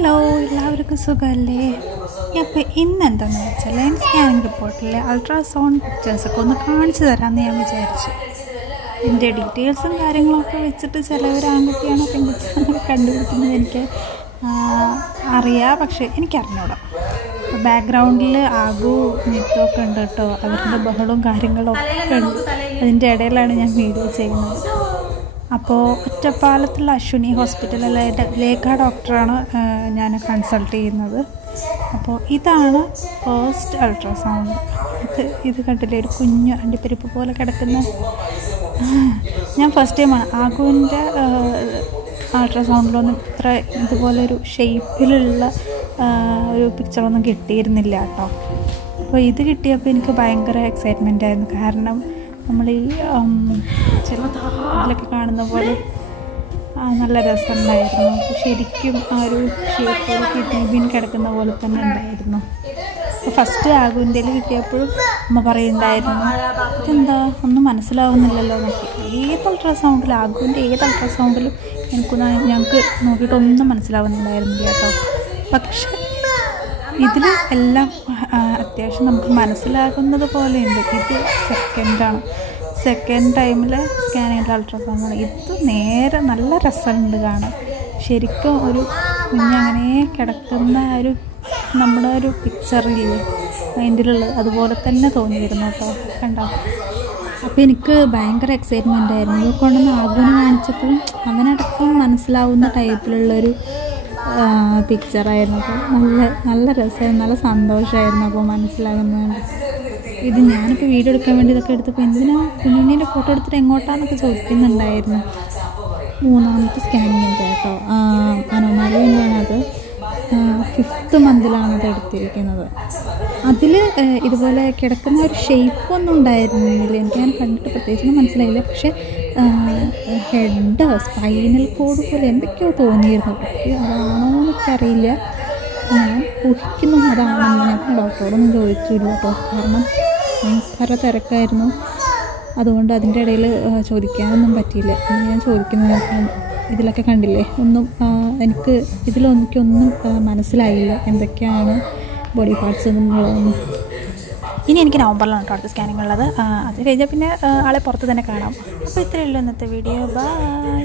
Hello, എല്ലാവർക്കും സുഖമല്ലേ? അപ്പോൾ ഇന്ന് എന്താണെന്ന് വെച്ചാൽ എൻ്റെ സ്കാനിങ് റിപ്പോർട്ടിലെ അൾട്രാസൗണ്ട് പിക്ചേഴ്സൊക്കെ ഒന്ന് കാണിച്ചു തരാമെന്ന് ഞാൻ വിചാരിച്ചു. എൻ്റെ ഡീറ്റെയിൽസും കാര്യങ്ങളൊക്കെ വെച്ചിട്ട് ചിലവർ ആൺകുട്ടിയാണോ പെൺകുട്ടിയാണോ കണ്ടുപിടിക്കുന്നത് എനിക്ക് അറിയാം, പക്ഷേ എനിക്കറിഞ്ഞൂടാ. ബാക്ക്ഗ്രൗണ്ടിൽ ആഗു നിത്യമൊക്കെ ഉണ്ട് കേട്ടോ, അവരുടെ ബഹളവും കാര്യങ്ങളും ഒക്കെ ഉണ്ട്. അതിൻ്റെ ഇടയിലാണ് ഞാൻ വീഡിയോ ചെയ്യുന്നത്. അപ്പോൾ ഒറ്റപ്പാലത്തുള്ള അശ്വിനി ഹോസ്പിറ്റലിലെ ലേഖ ഡോക്ടറാണ് ഞാൻ കൺസൾട്ട് ചെയ്യുന്നത്. അപ്പോൾ ഇതാണ് ഫസ്റ്റ് അൾട്രാസൗണ്ട്. ഇത് കണ്ടില്ലേ, ഒരു കുഞ്ഞു അണ്ടിപ്പരിപ്പ് പോലെ കിടക്കുന്ന. ഞാൻ ഫസ്റ്റ് ടൈമാണ് ആഗുവിൻ്റെ അൾട്രാസൗണ്ടിലൊന്നും ഇത്ര ഇതുപോലൊരു ഷേപ്പിലുള്ള ഒരു പിക്ചറൊന്നും കിട്ടിയിരുന്നില്ല കേട്ടോ. അപ്പോൾ ഇത് കിട്ടിയപ്പോൾ എനിക്ക് ഭയങ്കര എക്സൈറ്റ്മെൻ്റ് ആയിരുന്നു. കാരണം നമ്മൾ ഈ ചില ഇതിലൊക്കെ കാണുന്ന പോലെ നല്ല രസമുണ്ടായിരുന്നു. ശരിക്കും ആ ഒരു ഷേപ്പ് കിഡ്നി കിടക്കുന്ന പോലെ തന്നെ ഉണ്ടായിരുന്നു. അപ്പോൾ ഫസ്റ്റ് ആഗുവിൻ്റെ കിട്ടിയപ്പോഴും അമ്മ പറയുന്നുണ്ടായിരുന്നു, ഇതെന്താ ഒന്നും മനസ്സിലാവുന്നില്ലല്ലോ എന്നൊക്കെ. ഏത് അൾട്രാസൗണ്ടിലും ആഗുവിൻ്റെ ഏത് അൾട്രാസൗണ്ടിലും ഞങ്ങൾക്ക് നോക്കിയിട്ടൊന്നും മനസ്സിലാവുന്നുണ്ടായിരുന്നില്ല കേട്ടോ. പക്ഷെ ഇതിൽ എല്ലാം അത്യാവശ്യം നമുക്ക് മനസ്സിലാകുന്നത് പോലെയുണ്ട്. ഇത് സെക്കൻഡ് ടൈമിൽ സ്കാനിങ്ങിൽ അൾട്രാസൗണ്ടാണ്. ഇത് നേരെ നല്ല രസമുണ്ട് കാണാൻ. ശരിക്കും ഒരു കുഞ്ഞങ്ങനെ കിടക്കുന്ന ഒരു നമ്മുടെ ഒരു പിക്ചറില്ലേ മൈൻഡിലുള്ളത് അതുപോലെ തന്നെ തോന്നിയിരുന്നു കേട്ടോ. കണ്ടോ? അപ്പോൾ എനിക്ക് ഭയങ്കര എക്സൈറ്റ്മെൻ്റ് ആയിരുന്നു. ഇതൊക്കൊണ്ടൊന്ന് ആഗുവിനെ കാണിച്ചപ്പോഴും അവനടക്കം മനസ്സിലാവുന്ന ടൈപ്പിലുള്ളൊരു പിക്ചറായിരുന്നു. അപ്പോൾ നല്ല രസമായിരുന്നു, നല്ല സന്തോഷമായിരുന്നു അപ്പോൾ മനസ്സിലാകുന്നത്. ഇത് ഞാനിപ്പോൾ വീഡിയോ എടുക്കാൻ വേണ്ടി ഇതൊക്കെ എടുത്തപ്പോൾ എന്തിനാ കുഞ്ഞുണ്ണീൻ്റെ ഫോട്ടോ എടുത്തിട്ട് എങ്ങോട്ടാന്നൊക്കെ ചോദിക്കുന്നുണ്ടായിരുന്നു. 3ാമത്തെ സ്കാനിങ്ങിൻ്റെ കേട്ടോ, അനോമാലിയാണത്. 5th മന്തിലാണത് എടുത്തിരിക്കുന്നത്. അതിൽ ഇതുപോലെ കിടക്കുന്ന ഒരു ഷേപ്പൊന്നും ഉണ്ടായിരുന്നില്ല. എനിക്കങ്ങനെ കണ്ടിട്ട് പ്രത്യേകിച്ചൊന്നും മനസ്സിലായില്ല. പക്ഷേ ഹെഡ് സ്പൈനൽ കോഡ് പോലെ എന്തൊക്കെയോ തോന്നിയിരുന്നു. അതാണോ എന്നൊക്കെയറിയില്ല. ഞാൻ ഊഹിക്കുന്നു അതാണെന്ന്. ഞാൻ ഡോക്ടറോടൊന്നും ചോദിച്ചില്ല കേട്ടോ, കാരണം ഭയങ്കര തിരക്കായിരുന്നു. അതുകൊണ്ട് അതിൻ്റെ ഇടയിൽ ചോദിക്കാനൊന്നും പറ്റിയില്ല. ഞാൻ ചോദിക്കുന്നത് ഇതിലൊക്കെ കണ്ടില്ലേ, എനിക്ക് എനിക്കൊന്നും മനസ്സിലായില്ല എന്തൊക്കെയാണ് ബോഡി പാർട്സ് എന്നുള്ളതൊന്നും. ഇനി എനിക്ക് നവംബറിലാണ് കേട്ടോ അടുത്ത സ്കാനിങ് ഉള്ളത്. അത് കഴിഞ്ഞാൽ പിന്നെ ആളെ പുറത്ത് തന്നെ കാണാം. അപ്പോൾ ഇത്രയേ ഉള്ളൂ ഇന്നത്തെ വീഡിയോ. ബൈ.